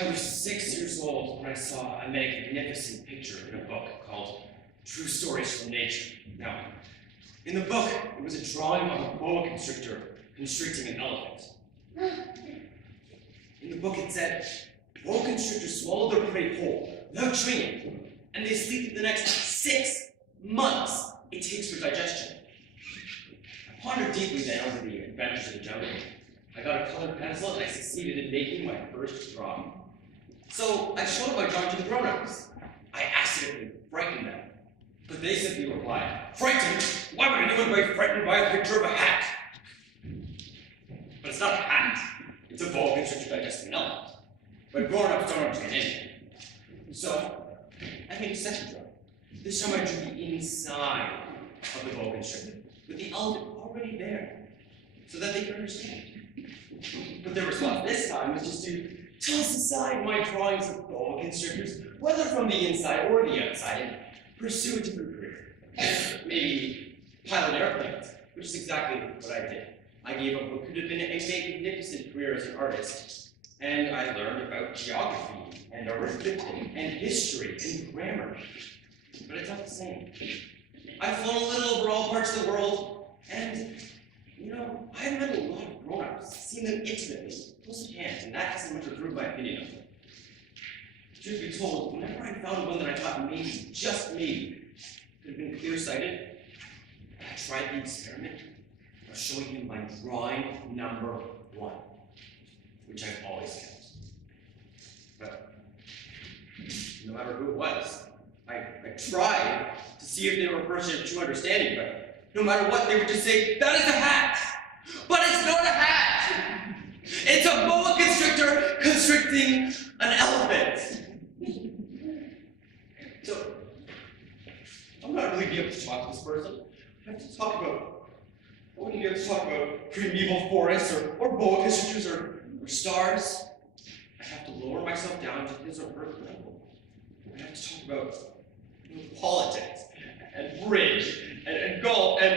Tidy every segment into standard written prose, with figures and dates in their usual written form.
I was 6 years old when I saw a magnificent picture in a book called True Stories from Nature. Now, in the book, it was a drawing of a boa constrictor constricting an elephant. In the book, it said, boa constrictors swallow their prey whole, without training, and they sleep for the next 6 months it takes for digestion. I pondered deeply then over the adventures of the jungle. I got a colored pencil and I succeeded in making my first drawing. So I showed my drawing to the grown-ups. I accidentally frightened them. But they simply replied, "Frightened? Why would anyone be frightened by a picture of a hat?" But it's not a hat. It's a boa constrictor digesting elephant. But grown-ups don't understand anything. So I made a second drawing. This time I drew the inside of the boa constrictor, with the elephant already there, so that they could understand. But their response this time was just to toss aside my drawings of boa constrictors, whether from the inside or the outside, and pursue a different career. Maybe pilot airplanes, which is exactly what I did. I gave up what could have been a magnificent career as an artist, and I learned about geography, and arithmetic, and history, and grammar. But it's not the same. I've flown a little over all parts of the world, and, I've met a lot of grown-ups, seen them intimately, close at hand, and that hasn't much improved my opinion of them. Truth be told, whenever I found one that I thought maybe, just maybe, could have been clear-sighted, I tried the experiment of showing him my drawing number 1, which I've always kept. But no matter who it was, I tried to see if they were a person of true understanding, but no matter what, they would just say, "That is a hat!" But it's not a hat! It's a boa constrictor constricting an elephant! So, I'm not really be able to talk to this person. I wouldn't be able to talk about primeval forests or boa constrictors or stars. I have to lower myself down to his or her level. I have to talk about politics and bridge and golf and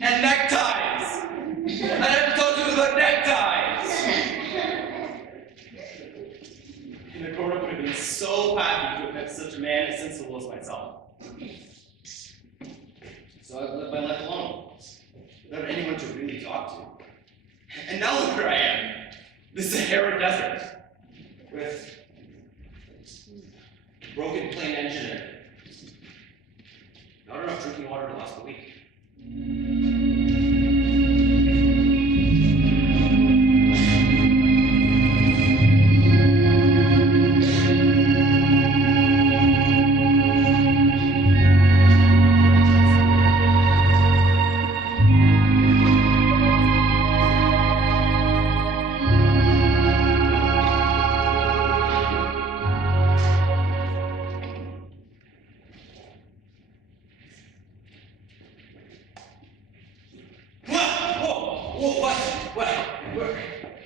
neckties. And I have to talk to him about neckties. And the grown-up would have been so happy to have met such a man as sensible as myself. So I've lived my life alone, without anyone to really talk to. And now look where I am, the Sahara Desert, with a broken plane engine and not enough drinking water to last a week.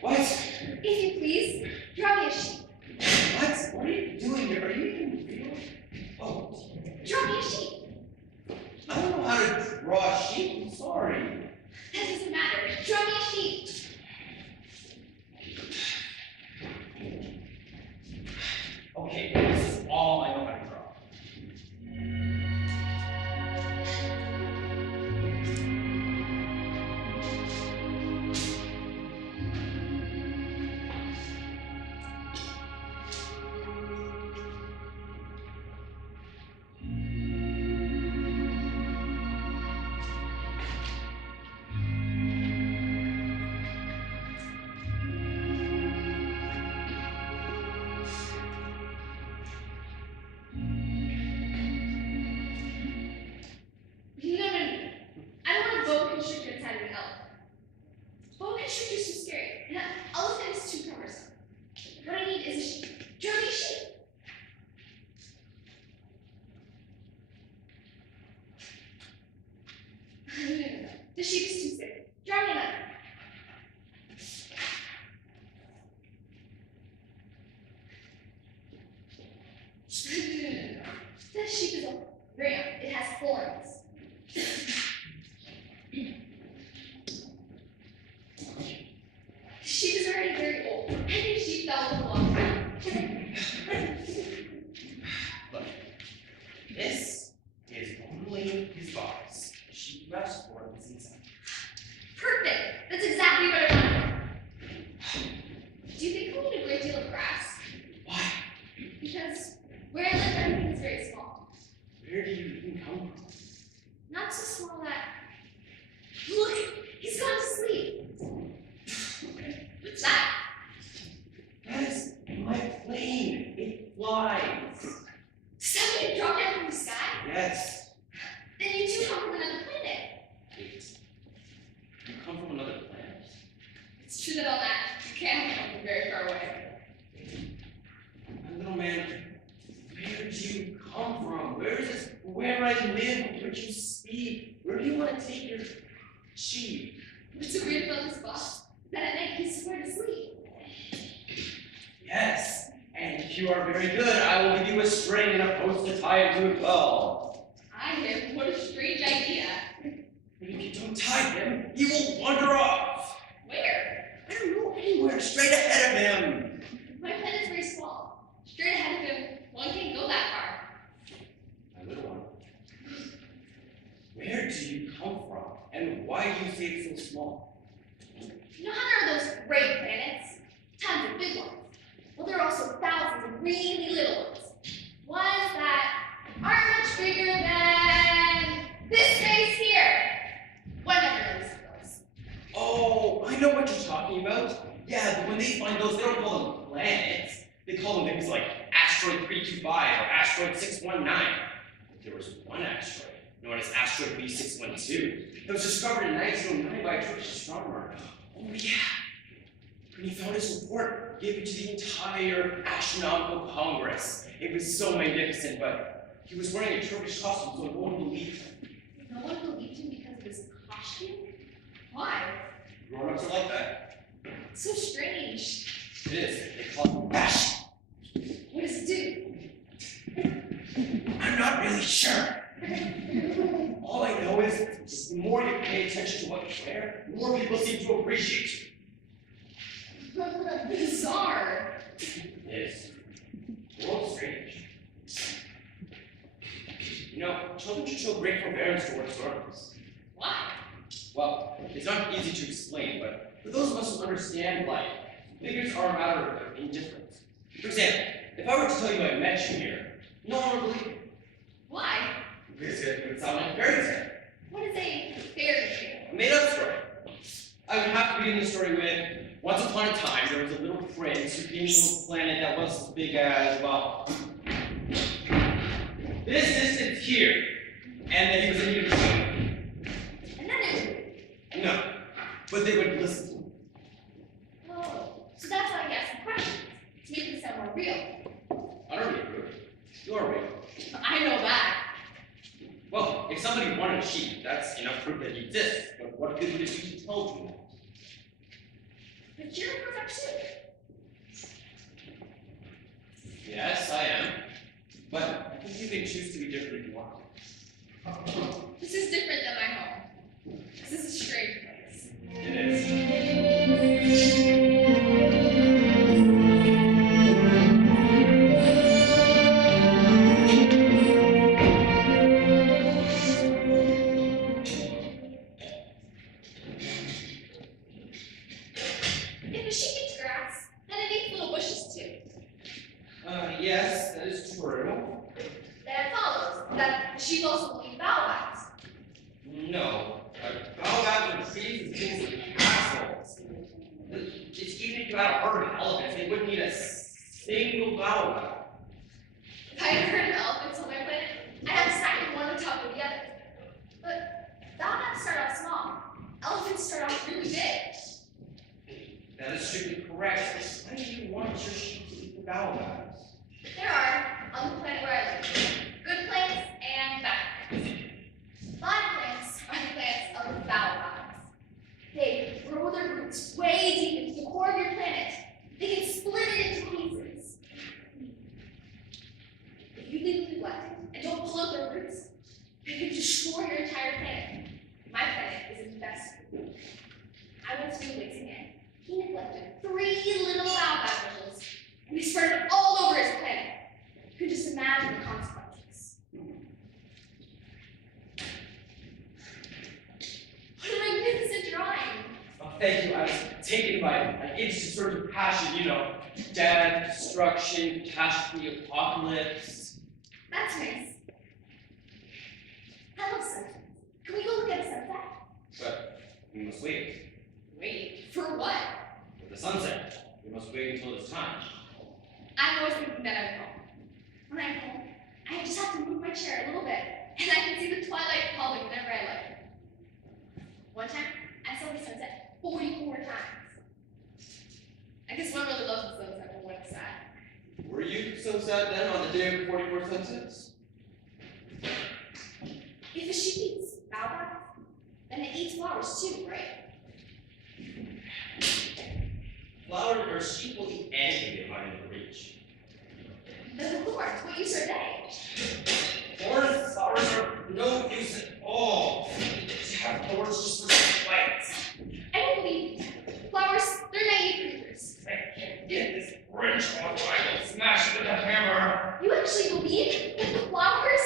What? If you please, draw me a sheep. What? What are you doing here? Are you even real? Oh. Draw me a sheep. I don't know how to draw a sheep. I'm sorry. That doesn't matter. Draw me a sheep. Okay, this is all I know how to draw. The sheep is too sick. Draw me another. This sheep is a ram. It has horns. The sheep is already very old. I think where do you even come from? Not so small that. Look, he's gone to sleep. What's that? That is my plane. It flies. Somebody dropped down from the sky? Yes. Then you two come from another planet. Wait. You come from another planet? It's true that on that, you can't come from very far away. My little man, where do you come from? Where is this? Where I live? Where do you speak? Where do you want to take your sheep? What's so weird about this boss? That at night he's somewhere to sleep. Yes, and if you are very good, I will give you a string and a post to tie him to a bell. I him? What a strange idea. And if you don't tie him, he will wander off. Where? I don't know, anywhere, straight ahead of him. My planet's very small. Straight ahead of him, one can't go that far. My little one, where do you come from? And why do you say it's so small? You know how there are those great planets? Tons of big ones. Well, there are also thousands of really little ones. Ones that aren't much bigger than this space here. One never noticed those. Oh, I know what you're talking about. Yeah, but when they find those, they don't call them planets. They call them things like asteroid 325 or asteroid 619. But there was one asteroid known as asteroid B612 that was discovered in 1909 by a Turkish astronomer. Oh yeah. When he found his report, he gave it to the entire astronomical congress. It was so magnificent, but he was wearing a Turkish costume, so no one believed him. No one believed him because of his costume? Why? Grown-ups are like that. It's so strange. It is. They call it fashion. What does it do? I'm not really sure. All I know is the more you pay attention to what you wear, the more people seem to appreciate you. Bizarre. It is. The world's strange. You know, children should show great forbearance towards grown-ups. Why? Well, it's not easy to explain, but for those of us who understand life, figures are a matter of indifference. For example, if I were to tell you I met you here, no one would believe me. Why? Because it would sound like a fairy tale. What is a fairy tale? A made-up story. I would have to begin the story with, once upon a time, there was a little prince who came from a planet that was as big as, well, this distance here, and that he was in need of a sheep. And then it No, but they would listen to him. Oh, so that's why he asked the questions, to make it sound more real. I don't need proof. You are real. I know that. Well, if somebody wanted a sheep, that's enough proof that he exists. But what good would it be to tell you that? But you're a perfect suit. Yes, I am. But I think you can choose to be different if you want. This is different than my home. This is a strange place. It is. If a sheep eats grass, then it eats little bushes too. Yes, that is true. Then it follows that the sheep also will eat baobabs. No. Baobabs are trees and things like castles. Just even if you had a herd of elephants, they wouldn't eat a single baobab. If I had heard of elephants on my planet, I'd have to stack them one on top of the other. But baobabs start off small. Elephants start off really big. That is strictly correct. Why do you want your sheep to eat the baobabs? There are, on the planet where I live, good plants and bad plants. Bad plants are the plants of the baobabs. They grow their roots way deep into the core of your planet. They can split it into pieces. If you leave them neglected and don't pull out their roots, they can destroy your entire planet. My planet is in the best. I went to do Wiggs again. He neglected 3 little baobab bushes, and they spread it all over his planet. You can just imagine the consequences. What a magnificent drawing! Oh, thank you. I was taken by an instant surge of passion, you know. Death, destruction, catastrophe, apocalypse. That's nice. I love sunsets. Can we go look at a sunset? But we must wait. Wait, for what? For the sunset. We must wait until it's time. I'm always thinking that I'm home. When I'm home, I just have to move my chair a little bit, and I can see the twilight falling whenever I like. One time, I saw the sunset 44 times. I guess one really loves the sunset, but one is sad. Were you so sad then on the day of the 44 sunsets? If a sheep eats baobabs, then it eats flowers too, right? Flowers or sheep will eat anything they find in the reach. Then the thorns, what use are they? Flowers are no use at all. They have thorns just for spikes. I don't believe flowers, they're naive creatures. I can't get this wrench off. I will smash it with a hammer. You actually believe that the flowers?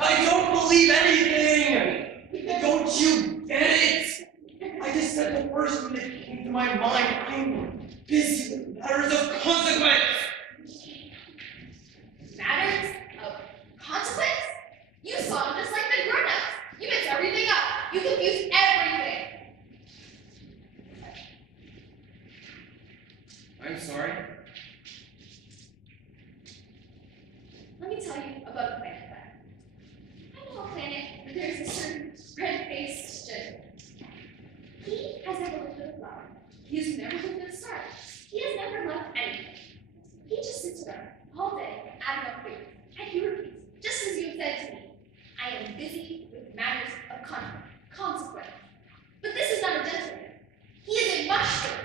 I don't believe anything! Don't you get it? I just said the first thing that came to my mind. I'm busy with matters of consequence. Matters of consequence? You saw them just like the grown-ups. You mix everything up. You confuse everything. I'm sorry. Let me tell you about a planet then. I know a planet where there's a certain red-faced shit. He has never looked at a flower. He has never looked at a star. He has never loved anything. He just sits around all day adding up figures. And he repeats, just as you said to me, I am busy with matters of consequence. But this is not a gentleman. He is a mushroom.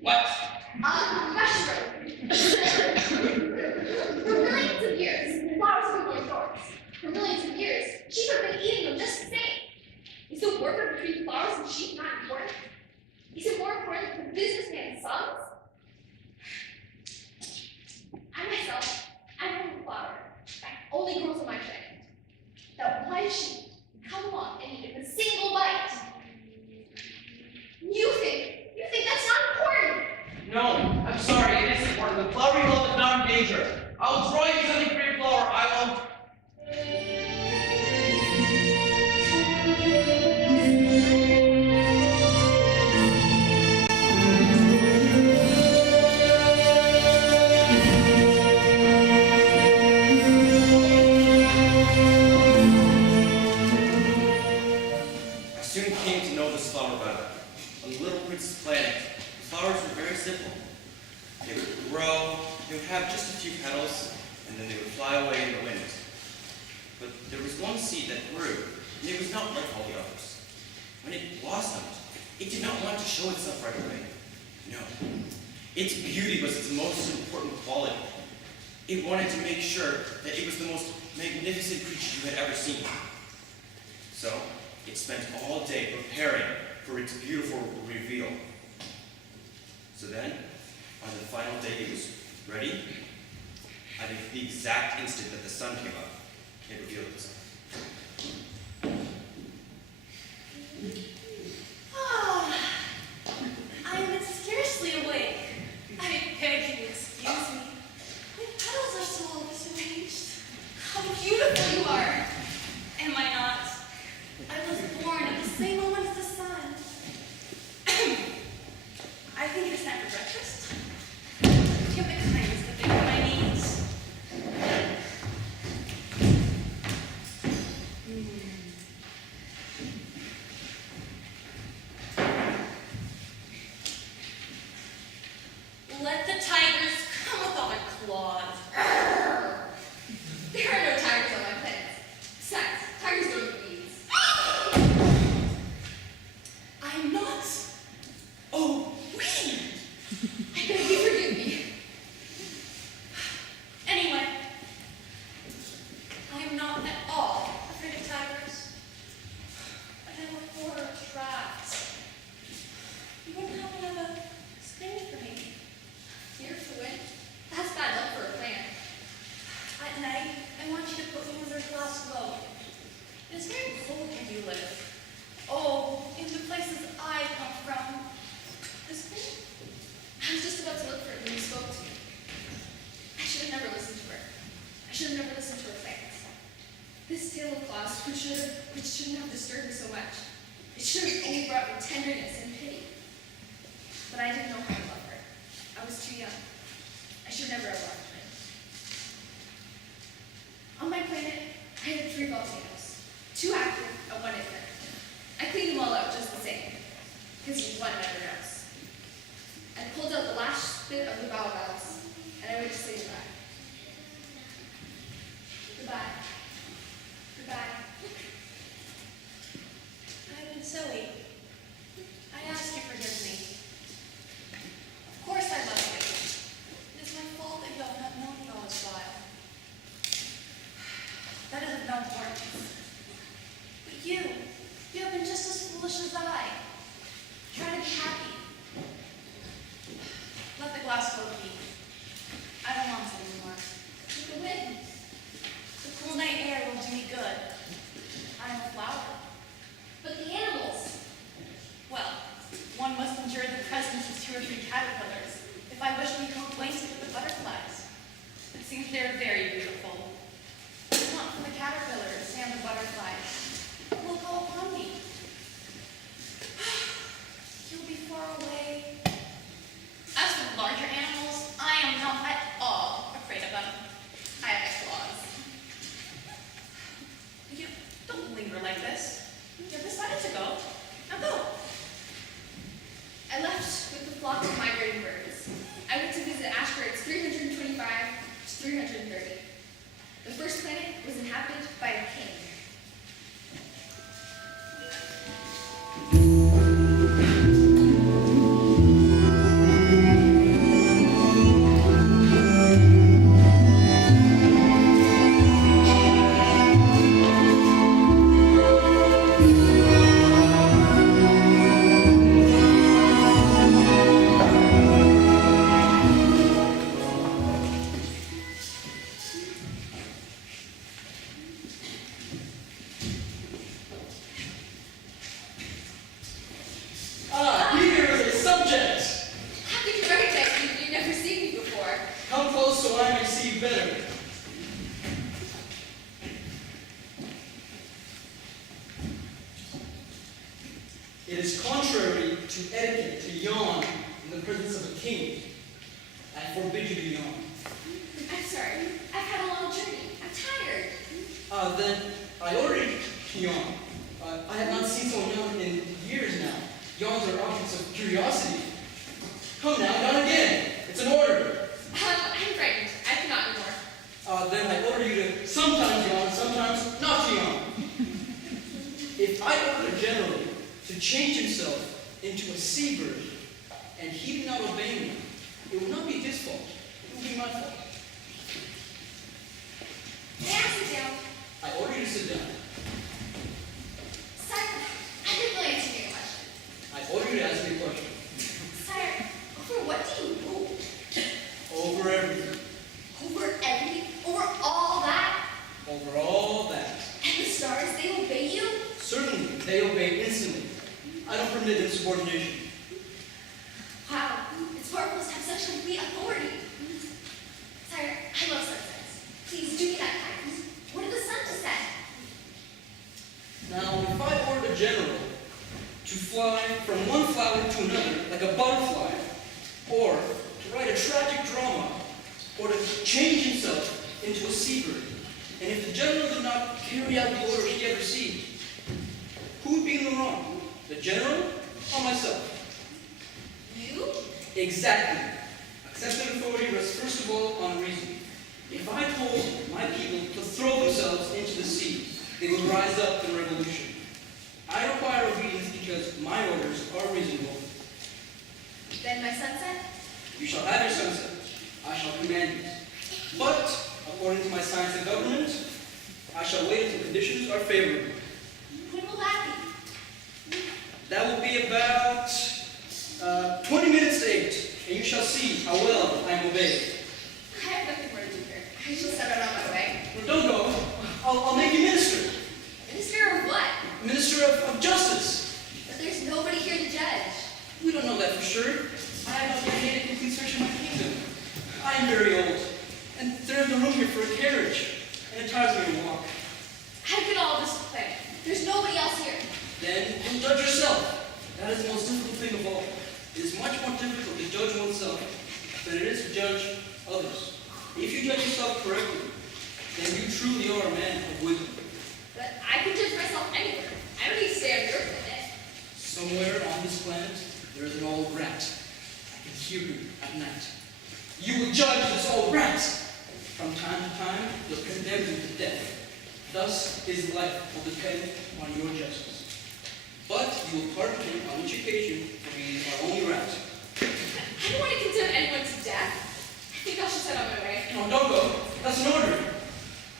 What? A mushroom. For millions of years, flowers have been thorns. For millions of years, sheep have been eating them just the same. Is the worker between flowers and sheep not important? Is it more important than the businessman's sons? I myself, I know the flower that only grows on my planet. That one sheep can come along and eat it in a single bite. You think that's not important? No, I'm sorry, it is important. The flower you love is not in danger. I'll draw you something for your flower. I won't. I soon came to know this flower better. On the little prince's planet, the flowers were very simple. They would grow, they would have just a few petals, and then they would fly away in the wind. But there was one seed that grew, and it was not like all the others. When it blossomed, it did not want to show itself right away. No. Its beauty was its most important quality. It wanted to make sure that it was the most magnificent creature you had ever seen. So, it spent all day preparing for its beautiful reveal. So then, on the final day it was ready, at the exact instant that the sun came up, it revealed itself. I am scarcely awake. I beg you, excuse me. My petals are so all disarranged. How beautiful you are! Am I not? I was born at the same moment as the sun. I think it is time for breakfast. Give the kindness to think of my needs. little claws, which shouldn't have disturbed me so much. It should have only brought me tenderness and pity. But I didn't know how to love her. I was too young. I should never have loved her. On my planet, I had 3 volcanoes. 2 active and 1 ignorant. I cleaned them all out just the same, because one never knows. I pulled out the last bit of the baobabs, and I went to say goodbye. Goodbye. Goodbye. I've been silly. I ask you forgive me. Of course I love you. It is my fault that you have not known me all this while. That is of no importance. But you have been just as foolish as I. Try to be happy. Let the glass go be. I don't want it anymore. With the wind. The cool night air will do me good. I am a flower. But the animals. Well, one must endure the presence of 2 or 3 caterpillars if I wish to become acquainted with the butterflies. It seems they are very beautiful. Not for the caterpillars and the butterflies will go upon me. You'll be far away. As for the larger animals, I am not at all afraid of them. I have my claws. You don't linger like this. You've decided to go. Now go. I left with the flock of migrating birds. I went to visit asteroids 325 to 330. The first planet was inhabited by a king. Here is a subject. How could you recognize me? You've never seen me before. Come close so I may see you better. It is contrary to etiquette to yawn in the presence of a king. I forbid you to yawn. I'm sorry. I've had a long journey. I'm tired. Then I order you to yawn. I have not seen someone yawn in years now. Yawns are objects of curiosity. Come now, yawn again. It's an order. I'm frightened. I cannot anymore. Then I order you to sometimes yawn, sometimes not to yawn. If I order a general to change himself into a seabird, and he did not obey me, it would not be his fault. It would be my fault. May I sit down? I order you to sit down. Sire, I didn't really answer your question. I order you to ask me a question. Sire, over what do you rule? Over everything. Over everything? Over all that? Over all that. And the stars, they obey you? Certainly, they obey instantly. I don't permit insubordination. Wow, it's marvelous to have such complete authority. Sire, I love sunsets. Please do me that kindness. What did the sun to set? Now, if I ordered a general to fly from one flower to another like a butterfly, or to write a tragic drama, or to change himself into a seabird, and if the general did not carry out the order he had received, who would be in the wrong? The general or myself? You? Exactly. Accepted authority rests first of all on reason. If I told my people to throw themselves into the sea, they would rise up in revolution. I require obedience because my orders are reasonable. Then my sunset? You shall have your sunset. I shall command you. But, according to my science of government, I shall wait until conditions are favorable. When will that be? That will be about 20 minutes to 8, and you shall see how well I am obeyed. I have nothing more to do here. I shall set out on my way. Well, don't go. I'll make you minister. Minister of what? Minister of justice. But there's nobody here to judge. We don't know that for sure. I have not made a complete search of my kingdom. I am very old, and there is no room here for a carriage, and it tires me to walk. I can all There's nobody else here. Then you'll judge yourself. That is the most difficult thing of all. It is much more difficult to judge oneself than it is to judge others. If you judge yourself correctly, then you truly are a man of wisdom. But I can judge myself anywhere. I don't need to stay on your planet. Somewhere on this planet, there is an old rat. I can hear him at night. You will judge this old rat. From time to time, you'll condemn him to death. Thus, his life will depend on your justice. But you will pardon him on each occasion, for he is our only rat. I don't want to condemn anyone to death. I think I should set on my way. No, don't go. That's an order.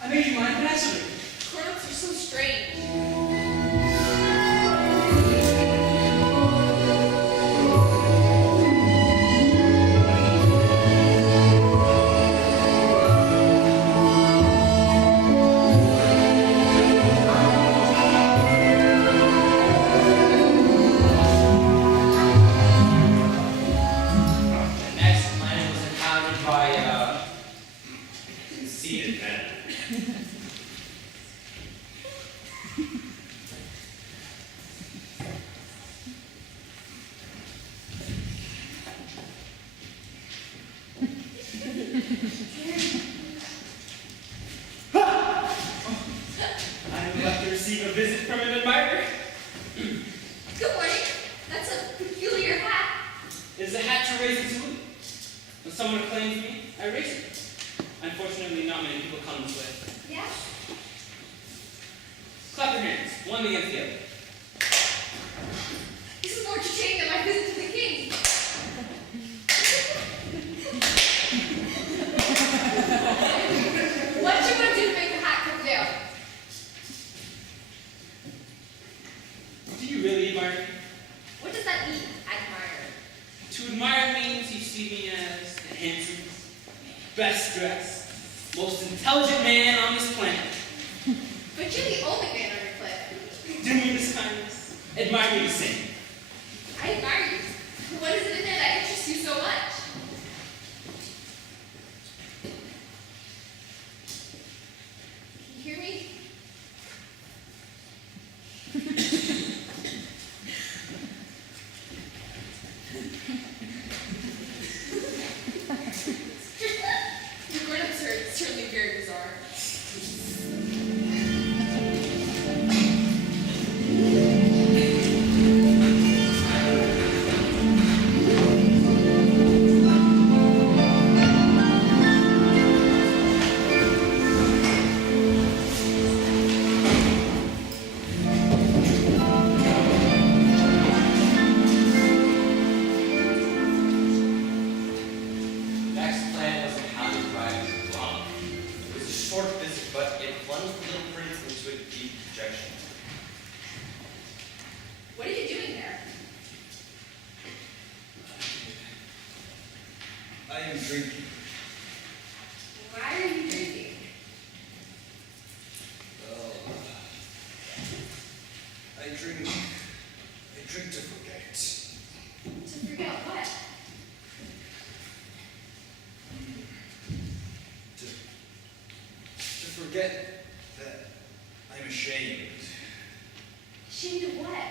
I made you my ambassador. Grown-ups are so strange. The next planet was inhabited by, conceited men. I am about to receive a visit from an admirer. Good morning. That's a peculiar hat. It is a hat to raise a salute. When someone acclaims me, I raise it. Unfortunately, not many people come this way. Yeah? Clap your hands, one against the other. This is more entertaining than my visit to the king. What do you want to do to make the hat come down? Do you really admire me? What does that mean, admire? To admire means you see me as the handsomest, best dressed, most intelligent man on this planet. But you're the only man on your planet. Do me this kindness. Admire me the same. I admire you. What is it in there that interests you so much? Can you hear me? The grown-ups are certainly very bizarre. Next planet was inhabited by LP1. It was a short visit, but it plunged the little prince into a deep dejection. What are you doing there? I am drinking. Why are you drinking? Well, I drink to forget. To forget what? To forget that I'm ashamed. Ashamed of what?